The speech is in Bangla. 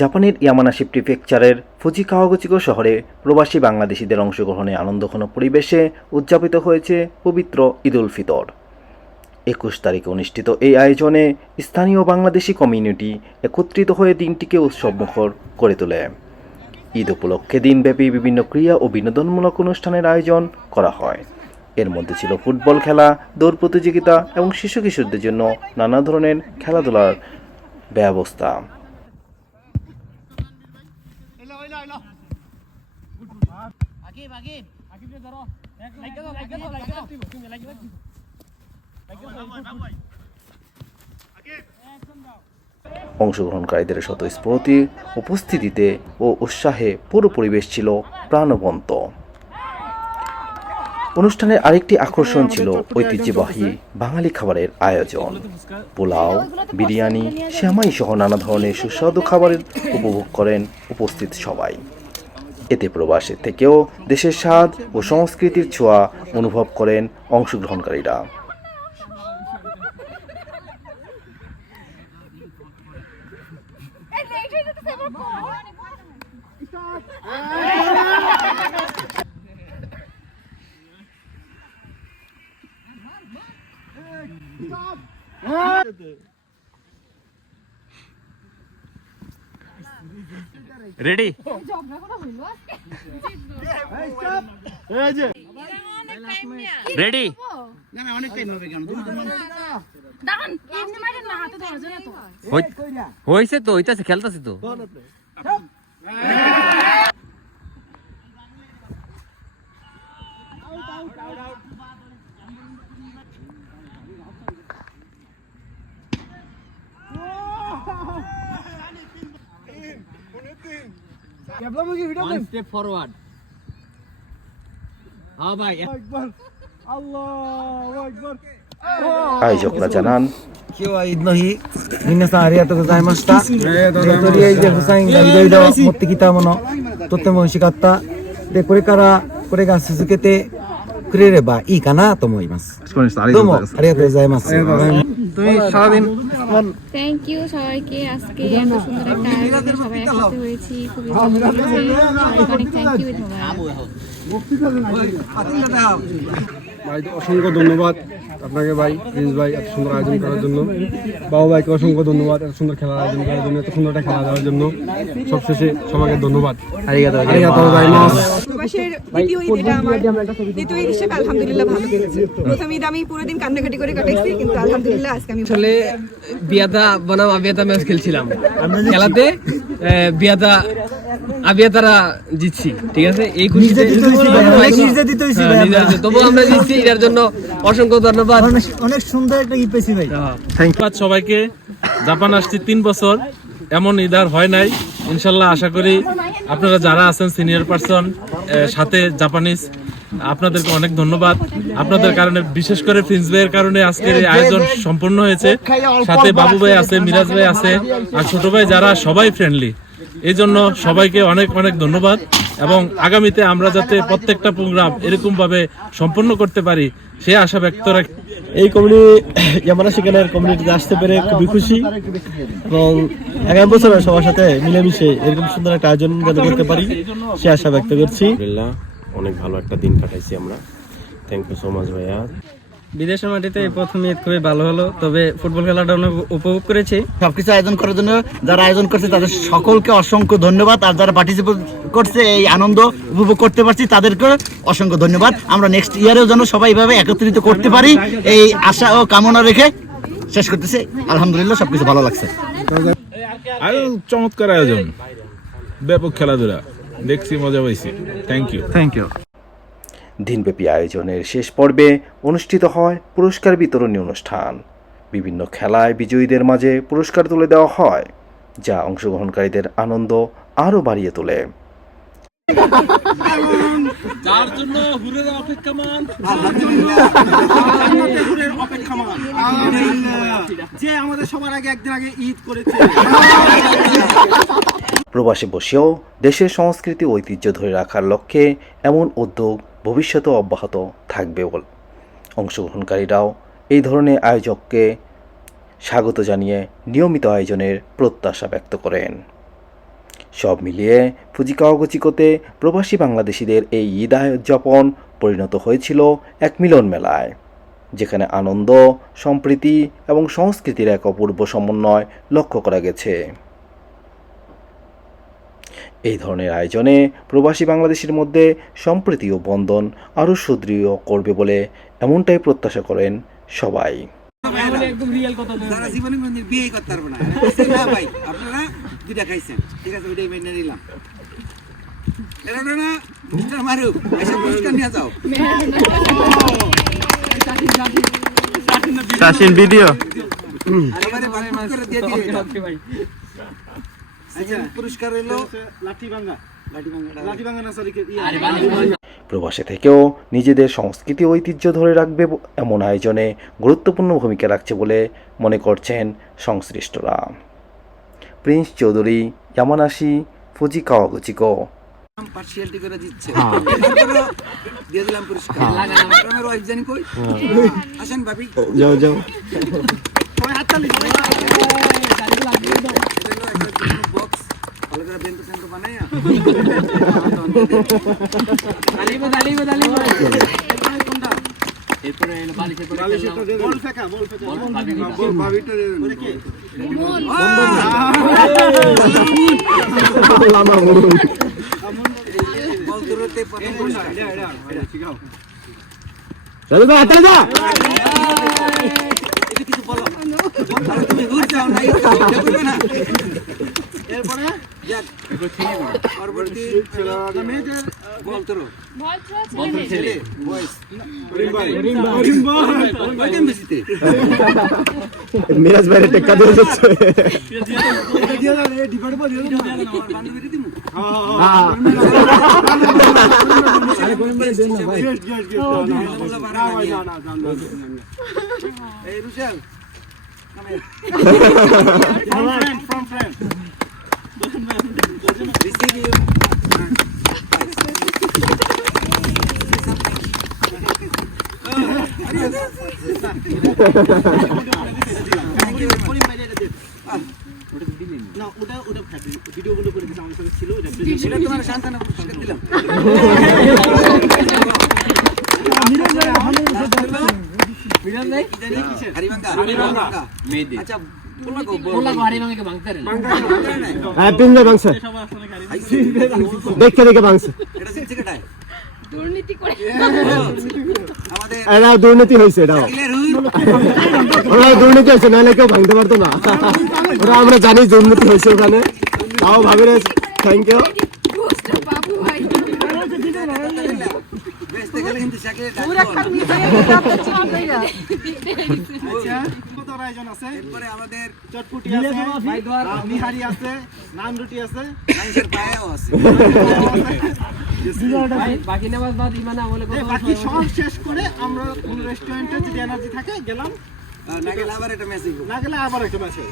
জাপানের ইয়ামানাশি প্রিফেকচারের ফুজিকাওয়াগুচিগো শহরে প্রবাসী বাংলাদেশিদের অংশগ্রহণে আনন্দঘন পরিবেশে উদযাপিত হয়েছে পবিত্র ঈদ উল ফিতর। ২১ তারিখে অনুষ্ঠিত এই আয়োজনে স্থানীয় বাংলাদেশি কমিউনিটি একত্রিত হয়ে দিনটিকে উৎসবমুখর করে তোলে। ঈদ উপলক্ষে দিনব্যাপী বিভিন্ন ক্রীড়া ও বিনোদনমূলক অনুষ্ঠানের আয়োজন করা হয়। এর মধ্যে ছিল ফুটবল খেলা, দৌড় প্রতিযোগিতা এবং শিশু কিশোরদের জন্য নানা ধরনের খেলাধুলার ব্যবস্থা। অংশগ্রহণকারীদের স্বতঃস্ফূর্ত উপস্থিতিতে ও উৎসাহে পুরো পরিবেশ ছিল প্রাণবন্ত। অনুষ্ঠানের আরেকটি আকর্ষণ ছিল ঐতিহ্যবাহী বাঙালি খাবারের আয়োজন। পোলাও, বিরিয়ানি, সেমাই সহ নানা ধরনের সুস্বাদু খাবারের উপভোগ করেন উপস্থিত সবাই। এতে প্রবাসের থেকেও দেশের স্বাদ ও সংস্কৃতির ছোঁয়া অনুভব করেন অংশগ্রহণকারীরা। রেডি রেডি হয়েছে তো হইতাছে খেলতেছে তো One step forward. हाँ भाई. আয়োজকরা জানান, 今日はঈদの日、皆さんありがとうございました。とりあえずフサインがいろいろ持ってきたもの、とっても美味しかった。で、これからこれが続けてくれればいいかなと思います。どうもありがとうございます。তুমি সারাদিন থ্যাংক ইউ সবাইকে। আজকে এত সুন্দর একটা আয়োজনে সবাই একসাথে হয়েছি, খুবই ভালো লাগছে। সবাইকে অনেক থ্যাংক ইউ ভাই অসংখ্য ধন্যবাদ আপনাকে ভাই, প্রিন্স ভাই, এত সুন্দর আয়োজন করার জন্য। বাবু ভাইকে অসংখ্য ধন্যবাদ এত সুন্দর খেলার আয়োজন করার জন্য, এত সুন্দর একটা খেলা দেওয়ার জন্য। সবশেষে সবাইকে ধন্যবাদ। প্রবাসের দ্বিতীয় ঈদ এটা আমার। দ্বিতীয় ঈদ হিসেবে আলহামদুলিল্লাহ ভালো কেটেছে। প্রথম ঈদ আমি পুরো দিন কান্নাকাটি করে কাটাইছি, কিন্তু আলহামদুলিল্লাহ আজকে আমি আসলে বিয়াতা বনাম আবিয়াতা ম্যাচ খেলছিলাম। খেলাতে বিয়াতা আবিয়াতারা জিতছি, ঠিক আছে। এই খুশিতে তবু আমরা জিতছি, এটার জন্য অসংখ্য ধন্যবাদ। অনেক সুন্দর একটা ঈদ পেয়েছি ভাই। ধন্যবাদ সবাইকে। জাপান আসছি 3 বছর, এমন ঈদ আর হয় নাই। ইনশাল্লাহ আশা করি আপনারা যারা আছেন সিনিয়র পারসন সাথে জাপানিজ, আপনাদেরকে অনেক ধন্যবাদ। আপনাদের কারণে, বিশেষ করে প্রিন্স ভাইয়ের কারণে আজকের এই আয়োজন সম্পূর্ণ হয়েছে। সাথে বাবু ভাই আছে, মিরাজ ভাই আছে, আর ছোট ভাই, যারা সবাই ফ্রেন্ডলি। এই জন্য সবাইকে অনেক অনেক ধন্যবাদ, এবং আগামীতে আমরা যাতে প্রত্যেকটা প্রোগ্রাম এরকম ভাবে সম্পন্ন করতে পারি সে আশা ব্যক্ত রাখি। এই কমিউনিটি ইয়ামানাশি সেখানের কমিউনিটিতে আসতে পেরে খুবই খুশি, এবং আগামী বছর সবার সাথে মিলেমিশে এরকম সুন্দর একটা আয়োজন যাতে করতে পারি সে আশা ব্যক্ত করছি। অনেক ভালো একটা দিন কাটাইছি আমরা। থ্যাংক ইউ সো মাচ ভাইয়া। বিদেশের মাটিতে প্রথম ঈদ খুবই ভালো হলো, তবে ফুটবল খেলাটা অনেক উপভোগ করেছি। সবকিছু আয়োজন করার জন্য যারা আয়োজন করছে তাদের সকলকে অসংখ্য ধন্যবাদ, আর যারা পার্টিসিপেট করছে এই আনন্দ উপভোগ করতে পারছি তাদেরকে অসংখ্য ধন্যবাদ। আমরা নেক্সট ইয়ারেও যেন সবাই এইভাবে একত্রিত করতে পারি এই আশা ও কামনা রেখে শেষ করতেছি। আলহামদুলিল্লাহ সবকিছু ভালো লাগছে। চমৎকার আয়োজন, ব্যাপক খেলাধুলা দেখছি, মজা পাইছি। Thank you. দিনব্যাপী আয়োজনের শেষ পর্বে অনুষ্ঠিত হয় পুরস্কার বিতরণী অনুষ্ঠান। বিভিন্ন খেলায় বিজয়ীদের মাঝে পুরস্কার তুলে দেওয়া হয়, যা অংশগ্রহণকারীদের আনন্দ আরও বাড়িয়ে তোলে। যার জন্য হুরের অপেক্ষমান, যে আমাদের সবার আগে একদিন আগে ঈদ করেছে। প্রবাসে বসেও দেশের সংস্কৃতি ঐতিহ্য ধরে রাখার লক্ষ্যে এমন উদ্যোগ ভবিষ্যতেও অব্যাহত থাকবে বলে অংশগ্রহণকারীরাও এই ধরনের আয়োজককে স্বাগত জানিয়ে নিয়মিত আয়োজনের প্রত্যাশা ব্যক্ত করেন। সব মিলিয়ে ফুজি কাওয়াগুচিকোতে প্রবাসী বাংলাদেশিদের এই ঈদ উদযাপন পরিণত হয়েছিল এক মিলন মেলায়, যেখানে আনন্দ, সম্প্রীতি এবং সংস্কৃতির এক অপূর্ব সমন্বয় লক্ষ্য করা গেছে। এই ধরনের আয়োজনে প্রবাসী বাংলাদেশের মধ্যে সম্প্রীতি ও বন্ধন আরও সুদৃঢ় করবে বলে এমনটাই প্রত্যাশা করেন সবাই। যারা জীবনে কোনদিন বিয়ে করতে পারবো না, না ভাই আপনারা দুইটা খাইছেন, ঠিক আছে, ওইটাই মেনে নিলাম। এটা না মিস্টার মারুফ, এসে পুরস্কার নিয়ে যাও। শাসিন ভিডিও আর এবারে ভাগ করে দিয়ে দিও এটা। আচ্ছা, পুরস্কার হলো লাঠি ভাঙা না, সরি, প্রবাসে থেকেও নিজেদের সংস্কৃতি ঐতিহ্য ধরে রাখবে এমন আয়োজনে গুরুত্বপূর্ণ ভূমিকা রাখছে বলে মনে করছেন সংশ্লিষ্টরা। Prince Chowdhury, Yamanashi, Fuji Kawaguchiko. Partiality করে দিচ্ছে, দিয়ে দিলাম পুরস্কার। আমার ওয়াইফ জানি কই, আসেন ভাবি, যাও যাও। বক্স ভালো করে বেন্ত সেন্ত বানাইয়া তুমি ঘুর যাও না, না এরপরে পরবর্তী মেয়েদের বলতো ছেলে বয়স মিরাজ ভাইয়ের টেক্কা দিয়ে যাচ্ছে। এই রুশেল receive you. আচ্ছা দেখে দেখে ভাঙছে, দুর্নীতি করে দুর্নীতি হয়েছে, এটাও ওরা দুর্নীতি হয়েছে, নাহলে কেউ ভাঙতে পারতো না। ওরা আমরা জানি দুর্নীতি হয়েছে ওখানে, তাও ভাবি রে, থ্যাংক ইউ। বাবু ভাই আমাদের চটপুটি আছে, নিহারি আছে, নান রুটি আছে, পায়েও আছে। বাকি নামাজ বাদ ইমান আমলে বাকি সব শেষ করে আমরা কোন রেস্টুরেন্টে যদি এনার্জি থাকে গেলাম, না গেলে আবার একটা মেসেজ, না গেলে আবার একটা মেসেজ।